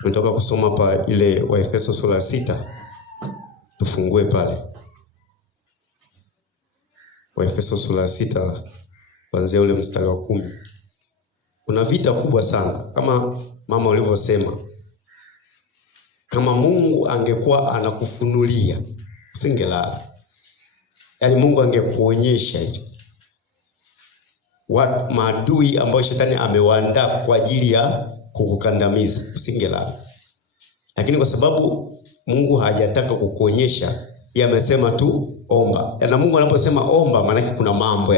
Tumetoka kusoma pa ile Waefeso sura 6. Tufungue pale. Waefeso sura 6 kuanzia ule mstari wa 10. Kuna vita kubwa sana kama mama ulivyosema. Kama Mungu angekuwa anakufunulia, usingelala. Yaani Mungu angekuonyesha hiyo. Maadui ambao shetani amewaandaa kwa ajili ya kukukandamiza, usingelala. Lakini kwa sababu Mungu hajataka kukuonyesha, yeye amesema tu omba. Na Mungu anaposema omba, maana yake kuna mambo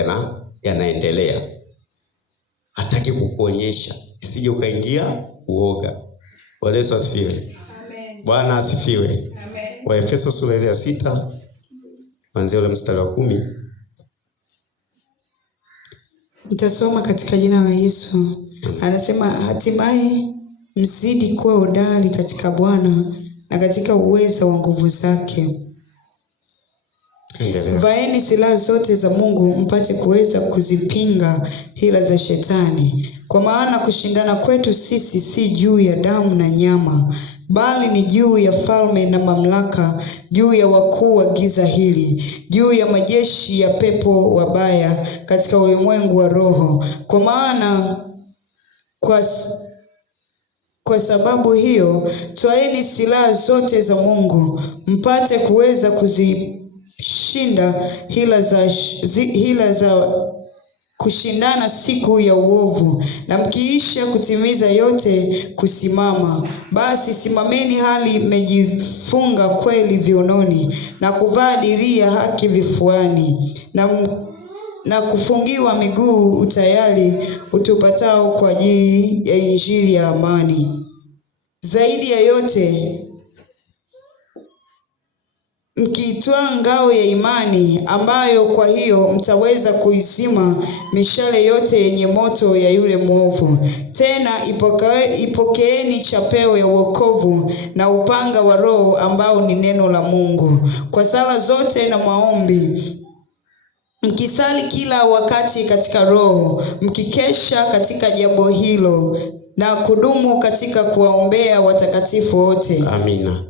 yanaendelea. Hataki kukuonyesha, isije ukaingia uoga. Bwana Yesu asifiwe. Amen. Bwana asifiwe. Amen. Waefeso sura ya 6 kuanzia ule mstari wa 10. Nitasoma katika jina la Yesu. Anasema hatimaye mzidi kuwa hodari katika Bwana na katika uweza wa nguvu zake. Vaeni silaha zote za Mungu mpate kuweza kuzipinga hila za shetani. Kwa maana kushindana kwetu sisi si juu ya damu na nyama, bali ni juu ya falme na mamlaka, juu ya wakuu wa giza hili, juu ya majeshi ya pepo wabaya katika ulimwengu wa roho. Kwa maana kwa sababu hiyo twaeni silaha zote za Mungu mpate kuweza kuzishinda hila za kushindana siku ya uovu, na mkiisha kutimiza yote kusimama. Basi simameni hali mmejifunga kweli viunoni, na kuvaa dirii haki vifuani, na kufungiwa miguu utayari utupatao kwa ajili ya injili ya amani. Zaidi ya yote mkiitwaa ngao ya imani, ambayo kwa hiyo mtaweza kuizima mishale yote yenye moto ya yule mwovu. Tena ipokeeni chapeo ya wokovu na upanga wa Roho, ambao ni neno la Mungu. Kwa sala zote na maombi mkisali kila wakati katika Roho, mkikesha katika jambo hilo, na kudumu katika kuwaombea watakatifu wote. Amina.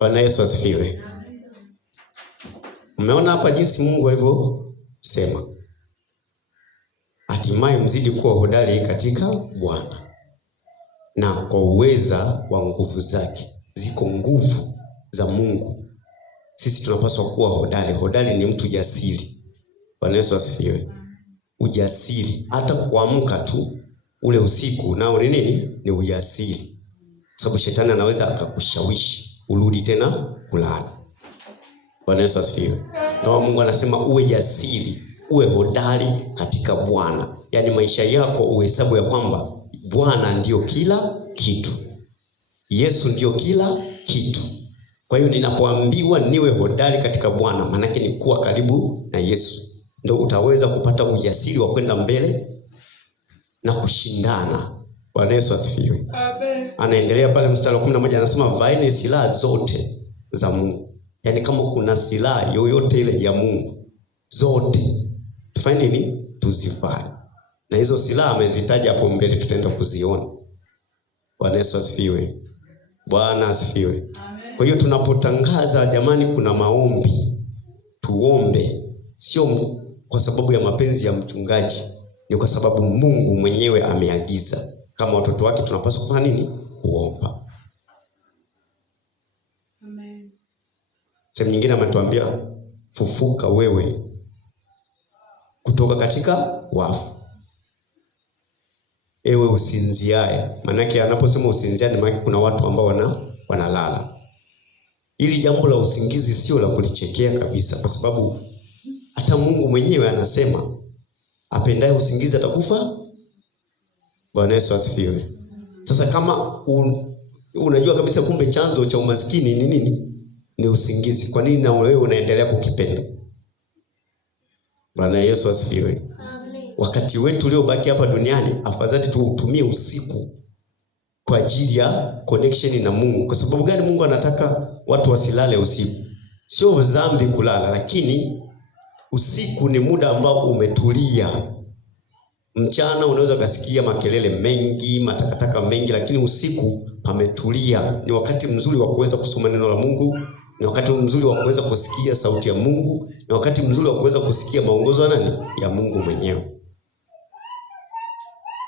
Bwana Yesu asifiwe. Umeona hapa jinsi Mungu alivyosema, hatimaye mzidi kuwa hodari katika Bwana na kwa uweza wa nguvu zake. Ziko nguvu za Mungu. Sisi tunapaswa kuwa hodari. Hodari ni mtu jasiri. Bwana Yesu asifiwe. Ujasiri. Hata kuamka tu ule usiku nao ni nini? Ni ujasiri. Sababu shetani anaweza akakushawishi urudi tena kulala. Bwana Yesu asifiwe. Na Mungu anasema uwe jasiri, uwe hodari katika Bwana. Yaani maisha yako uhesabu ya kwamba Bwana ndio kila kitu. Yesu ndio kila kitu. Kwa hiyo ninapoambiwa niwe hodari katika Bwana, maana yake ni kuwa karibu na Yesu. Ndio utaweza kupata ujasiri wa kwenda mbele na kushindana. Bwana Yesu asifiwe. Amen. Anaendelea pale mstari wa 11 anasema vaeni silaha zote za Mungu. Yaani kama kuna silaha yoyote ile ya Mungu, zote tufanye nini? Tuzivae. Na hizo silaha amezitaja hapo mbele, tutaenda kuziona. Bwana Yesu asifiwe. Bwana asifiwe. Kwa hiyo tunapotangaza, jamani, kuna maombi, tuombe. Sio kwa sababu ya mapenzi ya mchungaji, ni kwa sababu Mungu mwenyewe ameagiza. Kama watoto wake tunapaswa kufanya nini? Kuomba. Amen. Sehemu nyingine ametuambia fufuka wewe kutoka katika wafu, ewe usinziaye. Maana anaposema usinziaye, maana kuna watu ambao wanalala. Ili jambo la usingizi sio la kulichekea kabisa, kwa sababu hata Mungu mwenyewe anasema apendaye usingizi atakufa. Bwana Yesu asifiwe. Sasa kama unajua kabisa kumbe chanzo cha umaskini ni nini? Ni usingizi. Kwa nini na wewe unaendelea kukipenda? Bwana Yesu asifiwe. Amen. Wakati wetu uliobaki hapa duniani, afadhali tuutumie usiku kwa ajili ya connection na Mungu. Kwa sababu gani Mungu anataka watu wasilale usiku? Sio dhambi kulala, lakini usiku ni muda ambao umetulia. Mchana unaweza kasikia makelele mengi, matakataka mengi, lakini usiku pametulia. Ni wakati mzuri wa kuweza kusoma neno la Mungu, ni wakati mzuri wa kuweza kusikia sauti ya Mungu, ni wakati mzuri wa kuweza kusikia maongozo ya nani? Ya Mungu mwenyewe.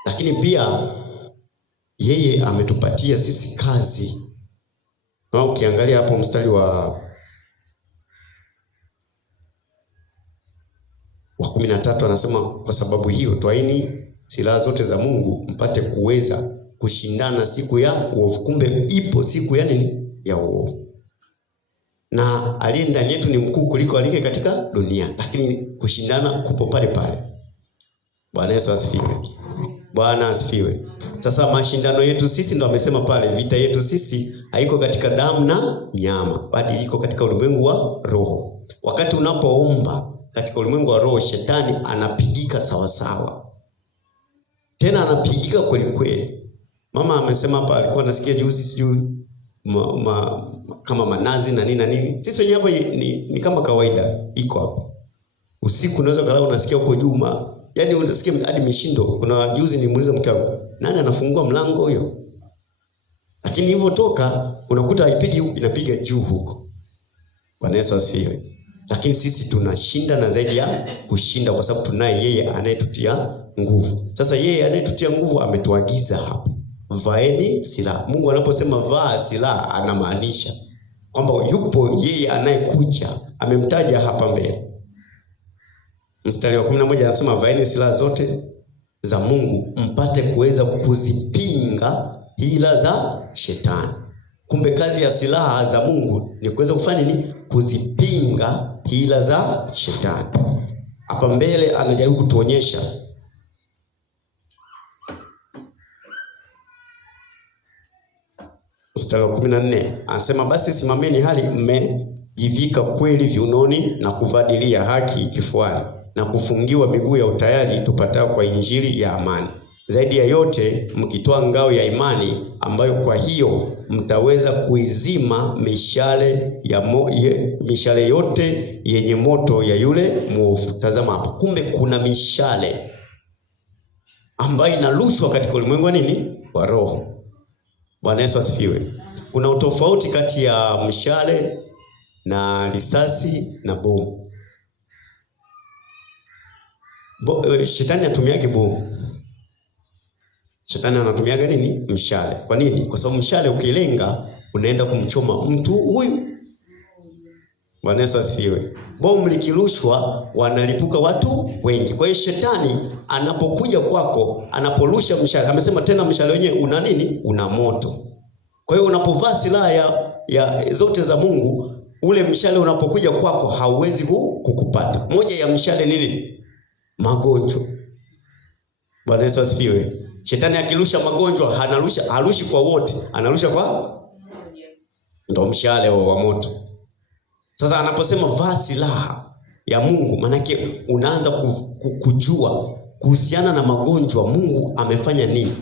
Lakini pia yeye ametupatia sisi kazi. Na ukiangalia hapo mstari wa 13 anasema, kwa sababu hiyo twaini silaha zote za Mungu mpate kuweza kushindana siku ya uovu. Kumbe ipo siku ya nini? Ya uovu. Na aliye ndani yetu ni mkuu kuliko aliye katika dunia, lakini kushindana kupo pale pale. Bwana Yesu asifiwe. Bwana asifiwe. Sasa mashindano yetu sisi, ndo amesema pale, vita yetu sisi haiko katika damu na nyama, bali iko katika ulimwengu wa roho. Wakati unapoomba katika ulimwengu wa roho, shetani anapigika sawa sawa. Tena anapigika kweli kweli. Mama amesema hapa, alikuwa nasikia juzi sijui kama manazi na nini na nini. Sisi wenyewe hapa ni kama kawaida iko hapo. Usiku unaweza kalala unasikia huko Juma. Yaani unasikia hadi mishindo. Kuna juzi nimuuliza mke wangu, nani anafungua mlango huyo? Lakini hivyo toka unakuta haipigi huko, inapiga juu huko. Bwana Yesu asifiwe. Lakini sisi tunashinda na zaidi ya kushinda, kwa sababu tunaye yeye anayetutia nguvu. Sasa yeye anayetutia nguvu ametuagiza hapo, vaeni silaha. Mungu anaposema vaa silaha anamaanisha kwamba yupo yeye anayekuja. Amemtaja hapa mbele. Mstari wa 11 anasema vaeni silaha zote za Mungu mpate kuweza kuzipinga hila za shetani. Kumbe kazi ya silaha za Mungu ni kuweza kufanya nini? Kuzipinga hila za shetani. Hapa mbele anajaribu kutuonyesha mstari wa 14 anasema, basi simameni hali mmejivika kweli viunoni na kuvadilia haki kifuani na kufungiwa miguu ya utayari tupatao kwa injili ya amani. Zaidi ya yote mkitoa ngao ya imani, ambayo kwa hiyo mtaweza kuizima mishale yote yenye moto ya yule mwovu. Tazama hapo, kumbe kuna mishale ambayo inarushwa katika ulimwengu wa nini? Wa roho. Bwana Yesu asifiwe. Kuna utofauti kati ya mshale na risasi na bomu. Shetani atumiage bomu. Shetani anatumiaga nini? Mshale. Kwa nini? Kwa sababu mshale ukilenga unaenda kumchoma mtu huyu. Bwana Yesu asifiwe. Bomu likirushwa wanalipuka watu wengi. Kwa hiyo shetani anapokuja kwako, anaporusha mshale, amesema tena mshale wenyewe una nini? Una moto. Kwa hiyo unapovaa silaha ya zote za Mungu, ule mshale unapokuja kwako hauwezi kukupata. Moja ya mshale nini? Magonjwa. Bwana Yesu asifiwe. Shetani akirusha magonjwa harushi kwa wote, anarusha kwa ndo mshale wa moto. Sasa anaposema vaa silaha ya Mungu, manake unaanza kujua kuhusiana na magonjwa Mungu amefanya nini.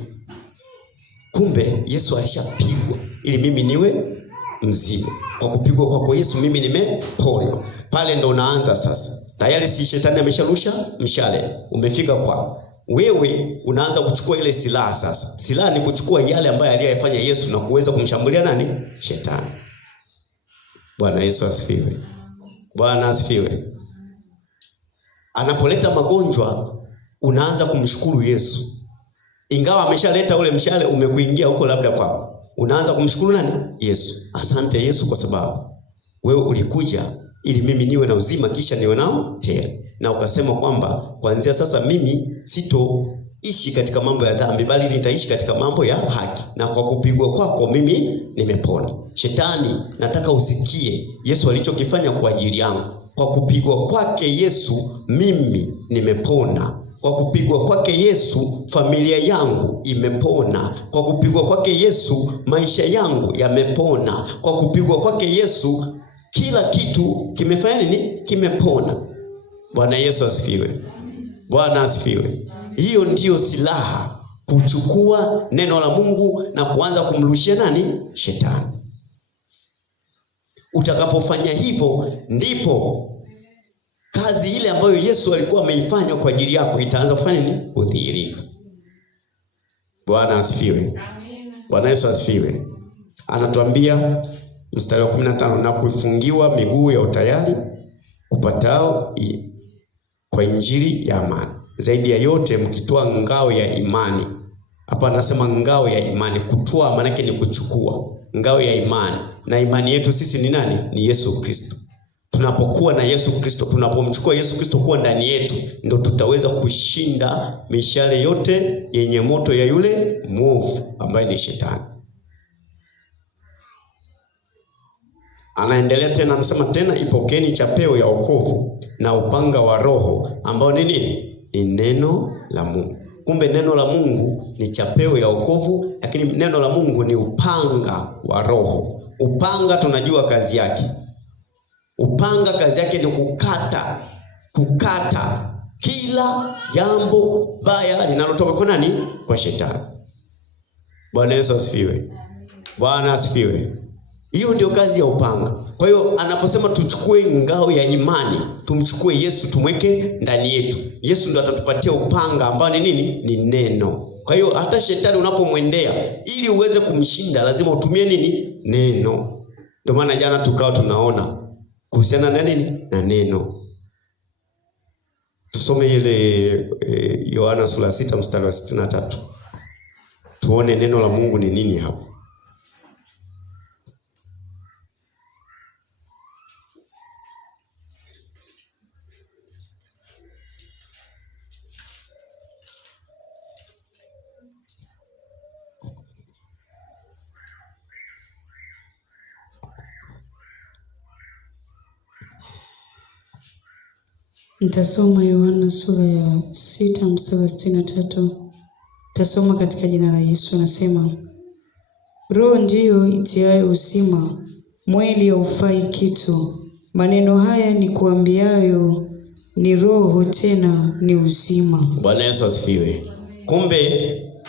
Kumbe Yesu alishapigwa ili mimi niwe mzima. Kwa kupigwa kwako Yesu mimi nimepona. Pale ndo unaanza sasa. Tayari si shetani amesharusha mshale, umefika kwako. Wewe unaanza kuchukua ile silaha sasa. Silaha ni kuchukua yale ambayo aliyafanya Yesu na kuweza kumshambulia nani? Shetani. Bwana Yesu asifiwe. Bwana asifiwe. Anapoleta magonjwa unaanza kumshukuru Yesu. Ingawa ameshaleta ule mshale umekuingia huko labda kwako. Unaanza kumshukuru nani? Yesu. Asante Yesu kwa sababu wewe ulikuja ili mimi niwe na uzima kisha niwe nao tele. Na ukasema kwamba kuanzia sasa mimi sitoishi katika mambo ya dhambi, bali nitaishi katika mambo ya haki. Na kwa kupigwa kwako mimi nimepona. Shetani, nataka usikie Yesu alichokifanya kwa ajili yangu. Kwa kupigwa kwake Yesu mimi nimepona. Kwa kupigwa kwake Yesu familia yangu imepona. Kwa kupigwa kwake Yesu maisha yangu yamepona. Kwa kupigwa kwake Yesu kila kitu kimefanya nini? Kimepona. Bwana Yesu asifiwe. Bwana asifiwe. Hiyo ndiyo silaha, kuchukua neno la Mungu na kuanza kumrushia nani? Shetani. Utakapofanya hivyo ndipo kazi ile ambayo Yesu alikuwa ameifanya kwa ajili yako itaanza kufanya nini? Kudhihirika. Bwana asifiwe. Bwana Yesu asifiwe. Anatuambia mstari wa 15, na kuifungiwa miguu ya utayari kupatao kwa injili ya amani. Zaidi ya yote mkitoa ngao ya imani. Hapa anasema ngao ya imani. Kutoa maana yake ni kuchukua. Ngao ya imani. Na imani yetu sisi ni nani? Ni Yesu Kristo. Tunapokuwa na Yesu Kristo, tunapomchukua Yesu Kristo kuwa ndani yetu, ndio tutaweza kushinda mishale yote yenye moto ya yule mwovu ambaye ni shetani. Anaendelea tena, anasema tena ipokeni chapeo ya wokovu na upanga wa Roho ambao ni nini? Ni neno la Mungu. Kumbe neno la Mungu ni chapeo ya wokovu, lakini neno la Mungu ni upanga wa Roho. Upanga tunajua kazi yake. Upanga kazi yake ni kukata kila jambo baya linalotoka kwa nani? Kwa shetani. Bwana Yesu asifiwe. Bwana asifiwe. Hiyo ndio kazi ya upanga. Kwa hiyo anaposema tuchukue ngao ya imani, tumchukue Yesu tumweke ndani yetu. Yesu ndio atatupatia upanga ambao ni nini? Ni neno. Kwa hiyo hata shetani unapomwendea, ili uweze kumshinda lazima utumie nini? Neno. Ndio maana jana tukao tunaona kuhusiana na nini? Na neno. Tusome ile Yohana sura 6 mstari wa 63. Tuone neno la Mungu ni nini hapo. Nitasoma Yohana sura ya 6 mstari wa 63. Nitasoma katika jina la Yesu. Nasema, Roho ndiyo itiayo uzima, mwili haufai kitu. Maneno haya ni kuambiayo ni roho tena ni uzima. Bwana Yesu asifiwe. Kumbe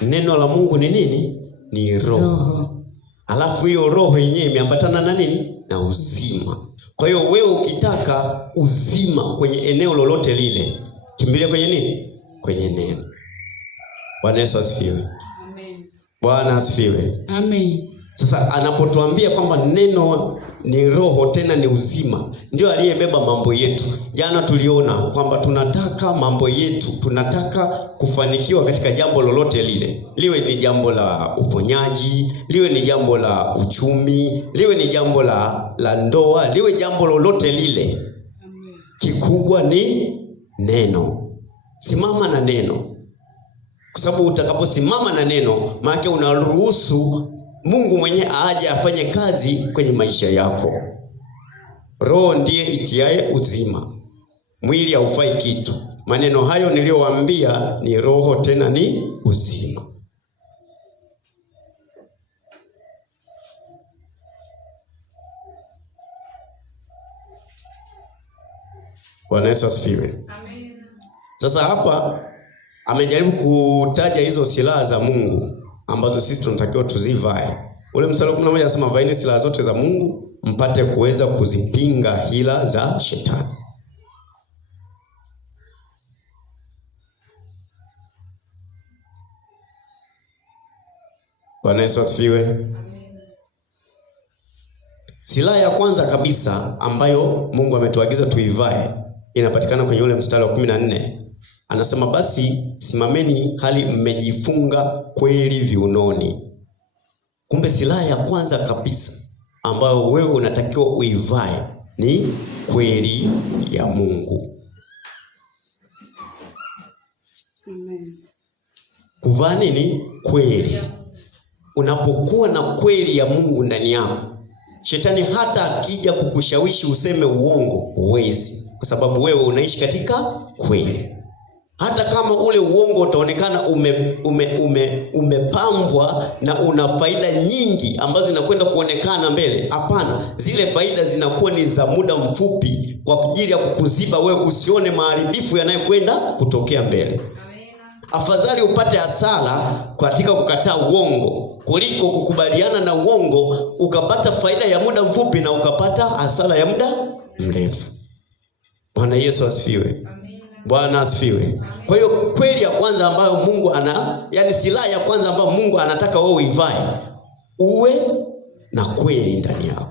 neno la Mungu ni nini? Ni roho. Alafu hiyo roho yenyewe imeambatana na nini? Na uzima. Kwa hiyo wewe ukitaka uzima kwenye eneo lolote lile, kimbilia kwenye nini? Kwenye neno. Bwana Yesu asifiwe. Amen. Bwana asifiwe. Amen. Sasa anapotuambia kwamba neno ni roho tena ni uzima, ndio aliyebeba mambo yetu. Jana tuliona kwamba tunataka mambo yetu, tunataka kufanikiwa katika jambo lolote lile. Liwe ni jambo la uponyaji, liwe ni jambo la uchumi, liwe ni jambo la ndoa, liwe jambo lolote lile. Amen. Kikubwa ni neno. Simama na neno. Kwa sababu utakaposimama na neno, maana unaruhusu Mungu mwenye aje afanye kazi kwenye maisha yako. Roho ndiye itiaye uzima, mwili haufai kitu. Maneno hayo niliyowaambia ni roho tena ni uzima. Bwana Yesu asifiwe. Amen. Sasa hapa amejaribu kutaja hizo silaha za Mungu ambazo sisi tunatakiwa tuzivae. Ule mstari wa 11 anasema vaeni silaha zote za Mungu mpate kuweza kuzipinga hila za shetani. Bwana Yesu asifiwe. Silaha ya kwanza kabisa ambayo Mungu ametuagiza tuivae inapatikana kwenye ule mstari wa 14. Anasema basi simameni hali mmejifunga kweli viunoni. Kumbe silaha ya kwanza kabisa ambayo wewe unatakiwa uivae ni kweli ya Mungu. Amen. Kuvaa nini? Kweli. Unapokuwa na kweli ya Mungu ndani yako, shetani hata akija kukushawishi useme uongo, huwezi, kwa sababu wewe unaishi katika kweli. Hata kama ule uongo utaonekana umepambwa na una faida nyingi ambazo zinakwenda kuonekana mbele, hapana, zile faida zinakuwa ni za muda mfupi kwa ajili ya kukuziba wewe usione maharibifu yanayokwenda kutokea mbele. Afadhali upate hasara katika kukataa uongo kuliko kukubaliana na uongo ukapata faida ya muda mfupi na ukapata hasara ya muda mrefu. Bwana Yesu asifiwe. Bwana asifiwe. Kwa hiyo kweli ya kwanza ambayo Mungu silaha ya kwanza ambayo Mungu anataka wewe uivae, uwe na kweli ndani yako.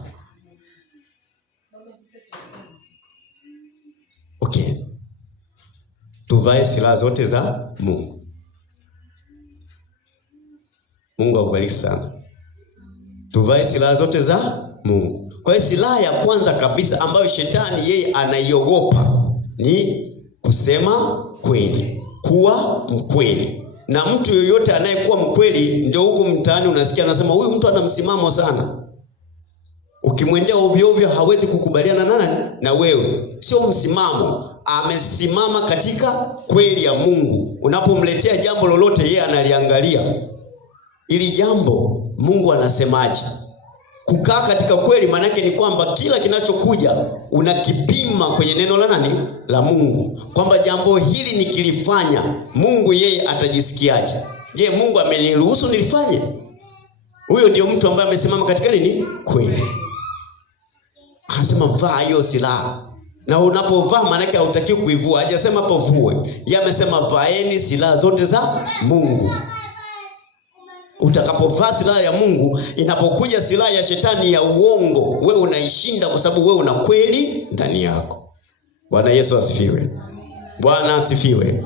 Okay. Tuvae silaha zote za Mungu. Mungu akubariki sana. Tuvae silaha zote za Mungu. Kwa hiyo silaha ya kwanza kabisa ambayo shetani yeye anaiogopa ni kusema kweli, kuwa mkweli. Na mtu yoyote anayekuwa mkweli, ndio huko mtaani unasikia anasema huyu mtu ana msimamo sana. Ukimwendea ovyo ovyo hawezi kukubaliana na wewe. Sio msimamo, amesimama katika kweli ya Mungu. Unapomletea jambo lolote, yeye analiangalia ili jambo Mungu anasemaje. Kukaa katika kweli manake ni kwamba kila kinachokuja unakipima kwenye neno la nani? La Mungu. Kwamba jambo hili nikilifanya, Mungu yeye atajisikiaje? Je, Mungu ameniruhusu nilifanye? Huyo ndio mtu ambaye amesimama katika nini? Kweli. Anasema vaa hiyo silaha. Na unapovaa manake hautakiwi kuivua. Hajasema hapo vue. Yeye amesema vaeni silaha zote za Mungu. Utakapovaa silaha ya Mungu, inapokuja silaha ya shetani ya uongo, wewe unaishinda kwa sababu wewe una kweli ndani yako. Bwana Yesu asifiwe. Bwana asifiwe.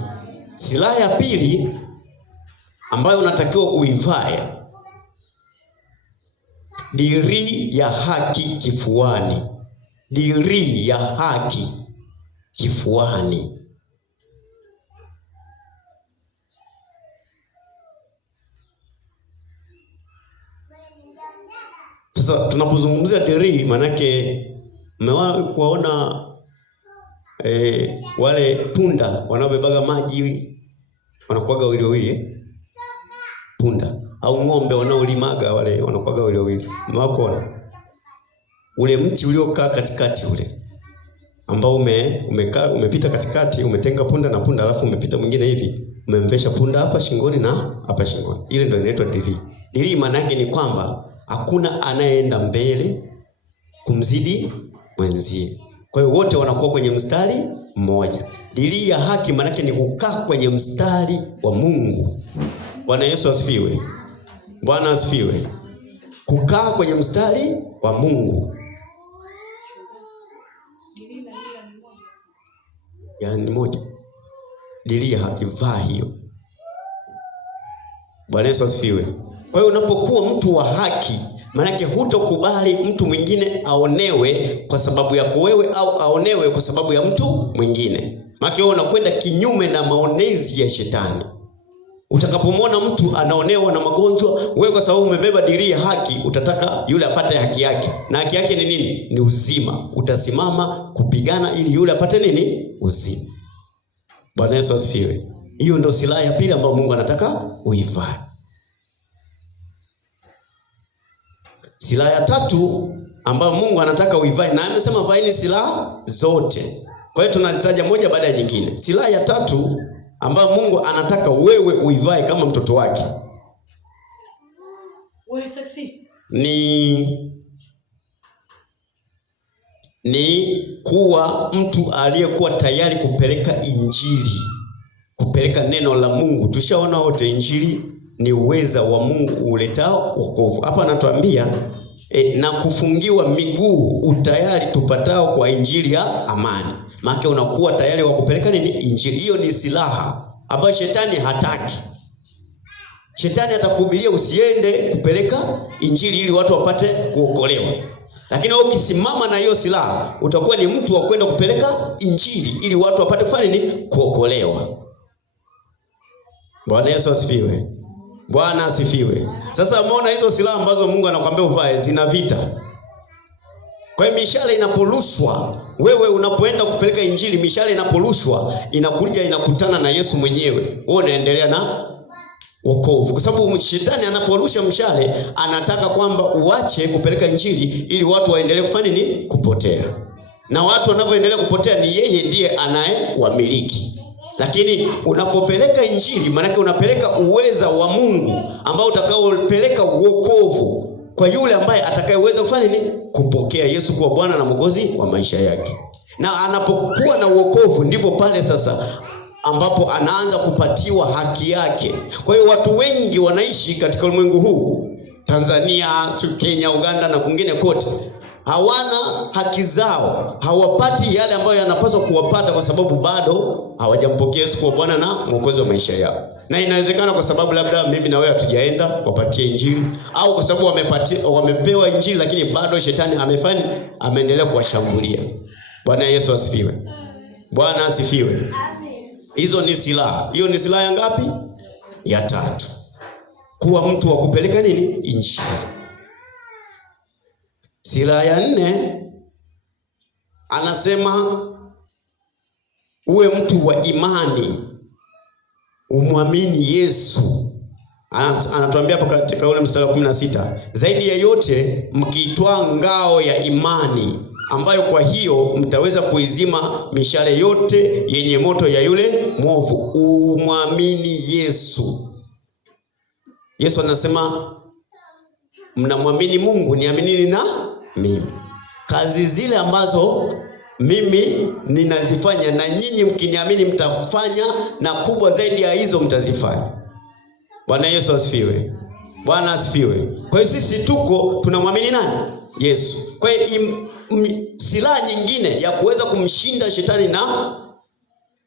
Silaha ya pili ambayo unatakiwa uivae, dirii ya haki kifuani. Dirii ya haki kifuani. Sasa tunapozungumzia dirii manake mmewahi kuwaona wale punda wanaobebaga maji wanakuaga wili punda, au ng'ombe wanaolimaga wale wanakuaga wili. Mmewahi kuona ule mti uliokaa katikati ule ambao umepita katikati, umetenga punda na punda, alafu umepita mwingine hivi, umemvesha punda hapa shingoni na hapa shingoni. Ile ndio inaitwa dirii. Dirii maana yake ni kwamba hakuna anayeenda mbele kumzidi mwenzie. Kwa hiyo wote wanakuwa kwenye mstari mmoja. Dirii ya haki maana yake ni kukaa kwenye mstari wa Mungu. Bwana Yesu asifiwe. Bwana asifiwe. Kukaa kwenye mstari wa Mungu. Yaani moja. Dirii ya haki, vaa hiyo. Bwana Yesu asifiwe. Kwa hiyo unapokuwa mtu wa haki, maana hutokubali mtu mwingine aonewe kwa sababu yako wewe, au aonewe kwa sababu ya mtu mwingine. Maana wewe unakwenda kinyume na maonezi ya shetani. Utakapomwona mtu anaonewa na magonjwa, wewe kwa sababu umebeba dirii ya haki, utataka yule apate haki yake. Na haki yake ni nini? Ni uzima. Utasimama kupigana ili yule apate nini? Uzima. Bwana Yesu asifiwe. Hiyo ndio silaha ya pili ambayo Mungu anataka uivae. Silaha ya tatu ambayo Mungu anataka uivae, na amesema vaeni silaha zote. Kwa hiyo tunazitaja moja baada ya nyingine. Silaha ya tatu ambayo Mungu anataka wewe uivae kama mtoto wake ni kuwa mtu aliyekuwa tayari kupeleka injili, kupeleka neno la Mungu. Tushaona wote injili ni uweza wa Mungu uletao wokovu. Hapa anatuambia na kufungiwa miguu utayari tupatao kwa injili ya amani. Maana unakuwa tayari wa kupeleka nini? Injili. Hiyo ni silaha ambayo shetani hataki. Shetani atakuhubiria usiende kupeleka injili ili watu wapate kuokolewa. Lakini wewe ukisimama na hiyo silaha, utakuwa ni mtu wa kwenda kupeleka injili ili watu wapate kufanya nini? Kuokolewa. Bwana Yesu asifiwe. Bwana asifiwe. Sasa umeona hizo silaha ambazo Mungu anakuambia uvae zina vita. Kwa hiyo mishale inaporushwa, wewe unapoenda kupeleka injili, mishale inaporushwa inakuja inakutana na Yesu mwenyewe. Wewe unaendelea na wokovu. Kwa sababu shetani anaporusha mshale anataka kwamba uache kupeleka injili ili watu waendelee kufanya nini? Kupotea. Na watu wanavyoendelea kupotea ni yeye ndiye anayewamiliki. Lakini unapopeleka injili maana unapeleka uweza wa Mungu ambao utakaopeleka wokovu kwa yule ambaye atakayeweza kufanya nini? Kupokea Yesu kuwa Bwana na Mwokozi wa maisha yake. Na anapokuwa na wokovu ndipo pale sasa ambapo anaanza kupatiwa haki yake. Kwa hiyo watu wengi wanaishi katika ulimwengu huu, Tanzania, Kenya, Uganda na kwingine kote, hawana haki zao, hawapati yale ambayo yanapaswa kuwapata kwa sababu bado hawajampokea Yesu kuwa Bwana na Mwokozi wa maisha yao. Na inawezekana kwa sababu labda mimi na wewe hatujaenda kuwapatia injili, au kwa sababu wamepewa injili lakini bado shetani ameendelea kuwashambulia. Bwana Yesu asifiwe. Bwana asifiwe. Hizo ni silaha. Hiyo ni silaha ya ngapi? Ya 3. Kuwa mtu wa kupeleka nini? Injili. Silaha ya 4 anasema uwe mtu wa imani, umwamini Yesu. Anatuambia hapa katika ule mstari wa 16, zaidi ya yote mkiitwaa ngao ya imani, ambayo kwa hiyo mtaweza kuizima mishale yote yenye moto ya yule mwovu. Umwamini Yesu. Yesu anasema mnamwamini Mungu, niaminini na mimi. Kazi zile ambazo mimi ninazifanya na nyinyi mkiniamini mtafanya, na kubwa zaidi ya hizo mtazifanya. Bwana Yesu asifiwe. Bwana asifiwe. Kwa hiyo sisi tunamwamini nani? Yesu. Kwa hiyo silaha nyingine ya kuweza kumshinda shetani na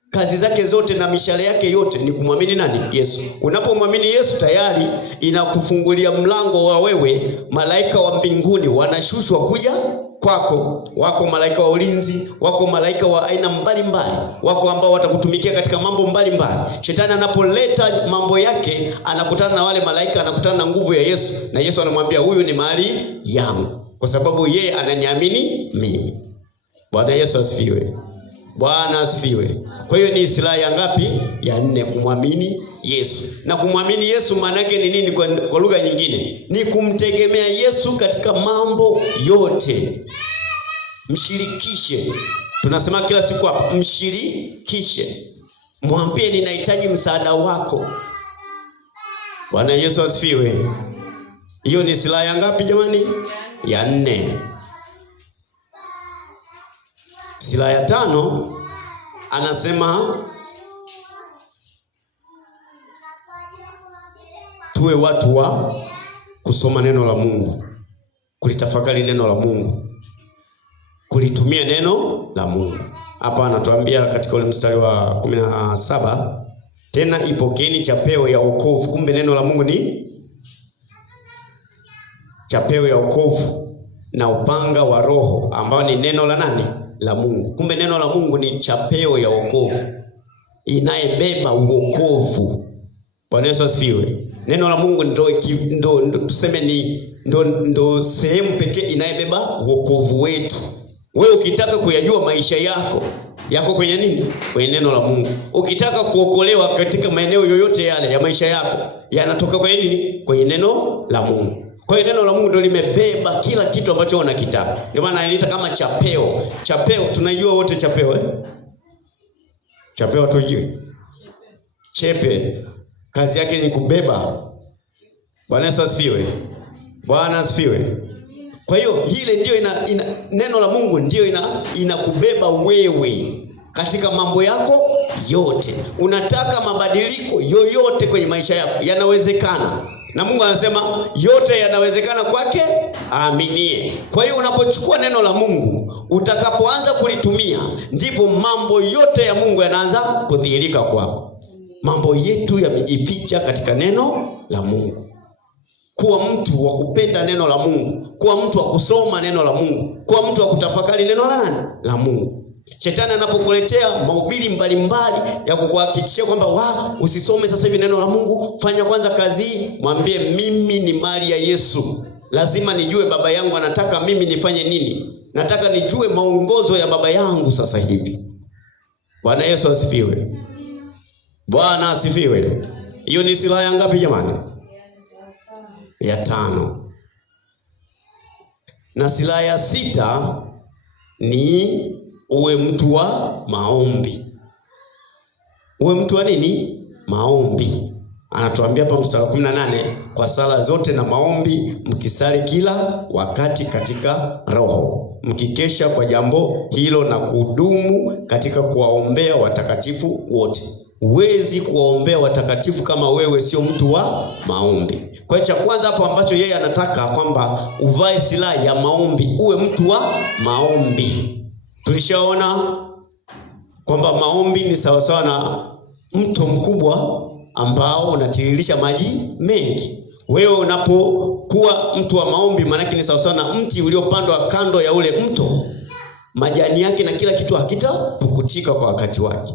kazi zake zote na mishale yake yote ni kumwamini nani? Yesu. Unapomwamini Yesu tayari inakufungulia mlango wa wewe, malaika wa mbinguni wanashushwa kuja kwako. Wako malaika wa ulinzi, wako malaika wa aina mbalimbali, wako ambao watakutumikia katika mambo mbalimbali. Shetani anapoleta mambo yake, anakutana na wale malaika, anakutana na nguvu ya Yesu, na Yesu anamwambia huyu ni mali yangu, kwa sababu yeye ananiamini mimi. Bwana Yesu asifiwe. Bwana asifiwe. Kwa hiyo ni silaha ya ngapi? Ya 4, kumwamini Yesu. Na kumwamini Yesu maana yake ni nini kwa lugha nyingine? Ni kumtegemea Yesu katika mambo yote. Mshirikishe. Tunasema kila siku hapa, mshirikishe. Mwambie ninahitaji msaada wako. Bwana Yesu asifiwe. Hiyo ni silaha ya ngapi jamani? Ya 4. Silaha ya 5 anasema tuwe watu wa kusoma neno la Mungu, kulitafakari neno la Mungu, kulitumia neno la Mungu. Hapa anatuambia katika ule mstari wa 17, tena ipokeeni chapeo ya wokovu. Kumbe neno la Mungu ni chapeo ya wokovu na upanga wa Roho, ambao ni neno la nani? La Mungu. Kumbe neno la Mungu ni chapeo ya wokovu, inayebeba wokovu. Bwana Yesu asifiwe. Neno la Mungu ndo tuseme ndo sehemu pekee inayebeba wokovu wetu. Wewe ukitaka kuyajua maisha yako kwenye nini? Kwenye neno la Mungu. Ukitaka kuokolewa katika maeneo yoyote yale ya maisha yako, yanatoka kwenye nini? Kwenye neno la Mungu. Kwa hiyo neno la Mungu ndio limebeba kila kitu ambacho unakitaka. Ndio maana anaita kama chapeo. Chapeo tunajua wote chapeo Chapeo tujue. Chepe kazi yake ni kubeba. Bwana Yesu asifiwe. Bwana asifiwe. Kwa hiyo ile ndio neno la Mungu ndio inakubeba wewe katika mambo yako yote. Unataka mabadiliko yoyote kwenye maisha yako, yanawezekana. Na Mungu anasema yote yanawezekana kwake aaminie. Kwa hiyo unapochukua neno la Mungu, utakapoanza kulitumia, ndipo mambo yote ya Mungu yanaanza kudhihirika kwako. Mambo yetu yamejificha katika neno la Mungu. Kuwa mtu wa kupenda neno la Mungu, kuwa mtu wa kusoma neno la Mungu, kuwa mtu wa kutafakari neno la Mungu. Shetani anapokuletea mahubiri mbalimbali ya kukuhakikishia kwamba usisome sasa hivi neno la Mungu, fanya kwanza kazi hii, mwambie mimi ni mali ya Yesu. Lazima nijue baba yangu anataka mimi nifanye nini. Nataka nijue maongozo ya baba yangu sasa hivi. Bwana Yesu asifiwe. Bwana asifiwe. Hiyo ni silaha ya ngapi jamani? Ya 5. Na silaha ya 6 ni uwe mtu wa maombi. Uwe mtu wa nini? Maombi. Anatuambia hapa mstari wa 18, kwa sala zote na maombi mkisali kila wakati katika roho, mkikesha kwa jambo hilo na kudumu katika kuwaombea watakatifu wote. Huwezi kuwaombea watakatifu kama wewe sio mtu wa maombi. Kwa hiyo cha kwanza hapo ambacho yeye anataka kwamba uvae silaha ya maombi, uwe mtu wa maombi. Tulishaona kwamba maombi ni sawasawa na mto mkubwa ambao unatiririsha maji mengi. Wewe unapokuwa mtu wa maombi, maana yake ni sawasawa na mti uliopandwa kando ya ule mto. Majani yake na kila kitu hakitapukutika kwa wakati wake,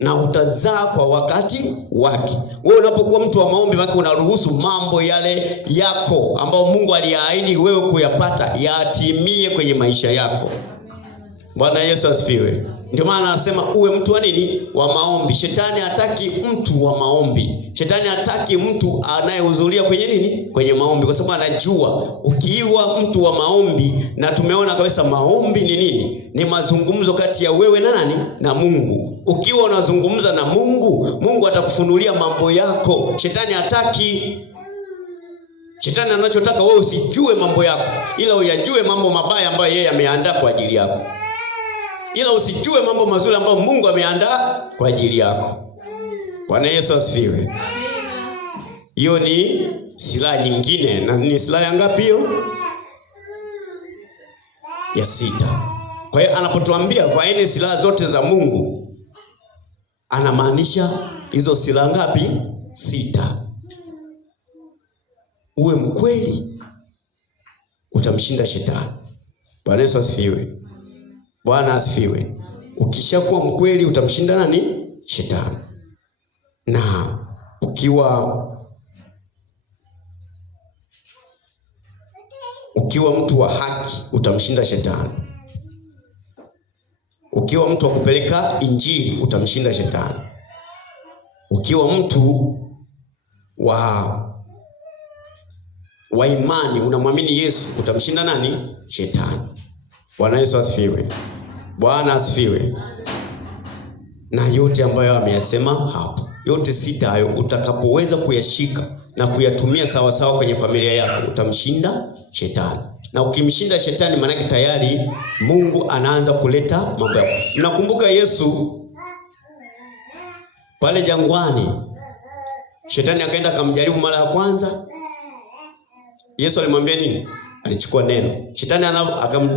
na utazaa kwa wakati wake. Wewe unapokuwa mtu wa maombi, maana unaruhusu mambo yale yako ambao Mungu aliyaahidi wewe kuyapata yatimie kwenye maisha yako. Bwana Yesu asifiwe. Ndio maana anasema uwe mtu wa nini? Wa maombi. Shetani hataki mtu wa maombi. Shetani hataki mtu anayehudhuria kwenye nini? Kwenye maombi, kwa sababu anajua ukiwa mtu wa maombi, na tumeona kabisa maombi ni nini? Ni mazungumzo kati ya wewe na nani? Na Mungu. Ukiwa unazungumza na Mungu, Mungu atakufunulia mambo yako. Shetani hataki. Shetani anachotaka wewe usijue mambo yako, ila uyajue mambo mabaya ambayo yeye ameandaa kwa ajili yako. Ila usijue mambo mazuri ambayo Mungu ameandaa kwa ajili yako. Bwana Yesu asifiwe. Hiyo ni silaha nyingine. Na ni silaha ya ngapi hiyo? Ya 6. Kwa hiyo anapotuambia vaeni silaha zote za Mungu, anamaanisha hizo silaha ngapi? 6. Uwe mkweli, utamshinda shetani. Bwana Yesu asifiwe. Bwana asifiwe. Ukishakuwa mkweli utamshinda nani? Shetani. Na ukiwa mtu wa haki utamshinda shetani. Ukiwa mtu wa kupeleka injili utamshinda shetani. Ukiwa mtu wa imani, unamwamini Yesu, utamshinda nani? Shetani. Bwana Yesu asifiwe. Bwana asifiwe. Na yote ambayo ameyasema hapo, yote 6 hayo utakapoweza kuyashika na kuyatumia sawa sawa kwenye familia yako, utamshinda shetani. Na ukimshinda shetani, maana yake tayari Mungu anaanza kuleta mambo yako. Mnakumbuka Yesu pale jangwani, shetani akaenda akamjaribu mara ya kwanza. Yesu alimwambia nini? Alichukua neno. Shetani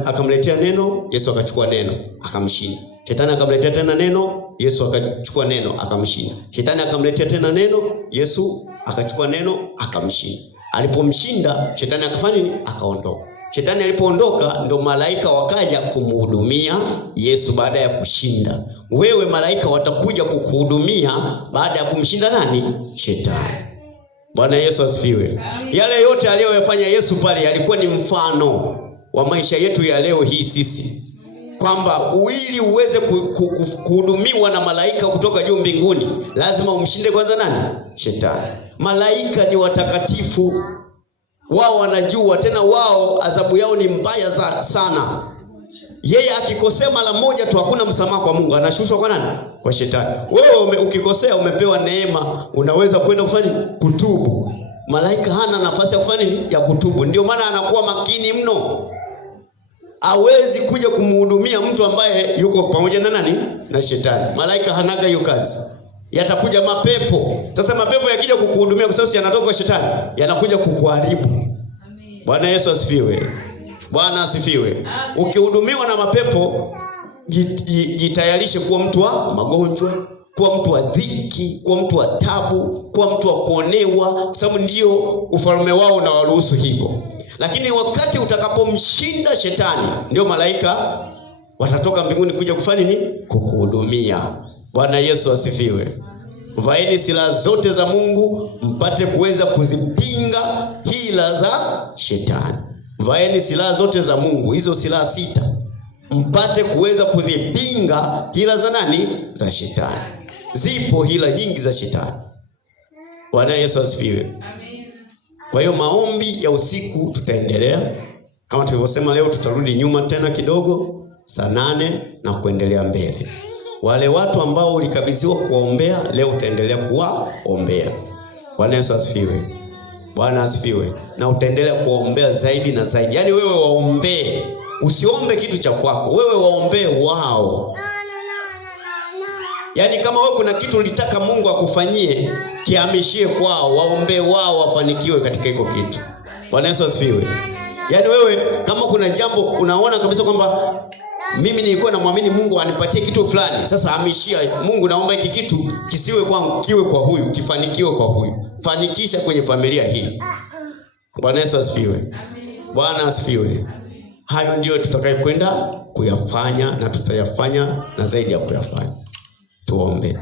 akamletea neno, Yesu akachukua neno, akamshinda. Shetani akamletea tena neno, Yesu akachukua neno, akamshinda. Shetani akamletea tena neno, Yesu akachukua neno, akamshinda. Alipomshinda, shetani akafanya nini? Akaondoka. Shetani alipoondoka, ndo malaika wakaja kumhudumia Yesu baada ya kushinda. Wewe malaika watakuja kukuhudumia baada ya kumshinda nani? Shetani. Bwana Yesu asifiwe. Yale yote aliyoyafanya Yesu pale yalikuwa ni mfano wa maisha yetu ya leo hii sisi. Kwamba ili uweze kuhudumiwa na malaika kutoka juu mbinguni, lazima umshinde kwanza nani? Shetani. Malaika ni watakatifu. Wao wanajua, tena wao adhabu yao ni mbaya sana. Yeye akikosea mara moja tu hakuna msamaha kwa Mungu, anashushwa kwa nani? Kwa shetani. Wewe ukikosea umepewa neema, unaweza kwenda kufanya kutubu. Malaika hana nafasi ya kufanya ya kutubu. Ndio maana anakuwa makini mno. Hawezi kuja kumhudumia mtu ambaye yuko pamoja na nani? Na shetani. Malaika hanaga hiyo kazi. Yatakuja mapepo. Sasa mapepo yakija kukuhudumia kwa sababu yanatoka kwa shetani, yanakuja kukuharibu. Bwana Yesu asifiwe. Bwana asifiwe. Ukihudumiwa na mapepo, jitayarishe kuwa mtu wa magonjwa, kuwa mtu wa dhiki, kuwa mtu wa tabu, kuwa mtu wa kuonewa, kwa sababu ndio ufalme wao na waruhusu hivyo. Lakini wakati utakapomshinda shetani, ndio malaika watatoka mbinguni kuja kufanya nini? Kukuhudumia. Bwana Yesu asifiwe. Vaeni silaha zote za Mungu mpate kuweza kuzipinga hila za shetani. Vaeni silaha zote za Mungu, hizo silaha 6, mpate kuweza kuzipinga hila za nani? Za shetani. Zipo hila nyingi za shetani. Bwana Yesu asifiwe. Amen. Kwa hiyo maombi ya usiku tutaendelea. Kama tulivyosema, leo tutarudi nyuma tena kidogo saa 8 na kuendelea mbele. Wale watu ambao ulikabidhiwa kuwaombea, leo utaendelea kuwaombea. Bwana Yesu asifiwe. Bwana asifiwe. Na utaendelea kuombea zaidi na zaidi. Yaani wewe waombee. Usiombe kitu cha kwako. Wewe waombee wao. Yaani kama wewe kuna kitu ulitaka Mungu akufanyie, kihamishie kwao, waombee wao wafanikiwe katika hiko kitu. Bwana Yesu asifiwe. Yaani wewe kama kuna jambo unaona kabisa kwamba mimi nilikuwa namwamini Mungu anipatie kitu fulani, sasa hamishia Mungu, naomba hiki kitu kisiwe kwangu, kiwe kwa huyu, kifanikiwe kwa huyu. Fanikisha kwenye familia hii. Bwana Yesu asifiwe. Bwana asifiwe. Hayo ndio tutakayokwenda kuyafanya na tutayafanya na zaidi ya kuyafanya. Tuombe.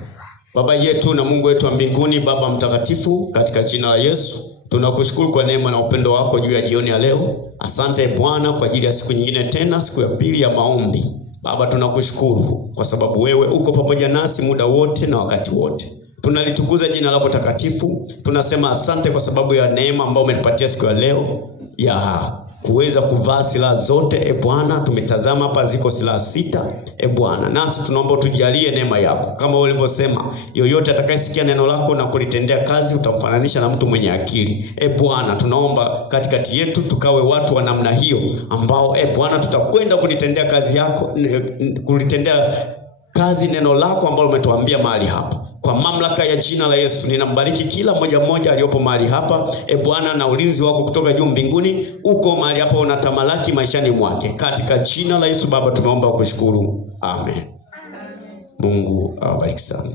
Baba yetu na Mungu wetu wa mbinguni, Baba mtakatifu, katika jina la Yesu tunakushukuru kwa neema na upendo wako juu ya jioni ya leo. Asante Bwana kwa ajili ya siku nyingine tena, siku ya pili ya maombi. Baba tunakushukuru kwa sababu wewe uko pamoja nasi muda wote na wakati wote. Tunalitukuza jina lako takatifu. Tunasema asante kwa sababu ya neema ambayo umenipatia siku ya leo ya kuweza kuvaa silaha zote. Bwana, tumetazama hapa ziko silaha 6. Bwana, nasi tunaomba tujalie neema yako. Kama ulivyosema, yoyote atakayesikia neno lako na kulitendea kazi utamfananisha na mtu mwenye akili. Bwana, tunaomba katikati yetu tukawe watu wa namna hiyo ambao Bwana tutakwenda kulitendea kazi yako, kulitendea kazi neno lako ambalo umetuambia mahali hapa. Kwa mamlaka ya jina la Yesu ninambariki kila mmoja aliyopo mahali hapa. Bwana, na ulinzi wako kutoka juu mbinguni uko mahali hapa unatamalaki maishani mwake. Katika jina la Yesu Baba tumeomba kushukuru. Amen. Mungu awabariki sana.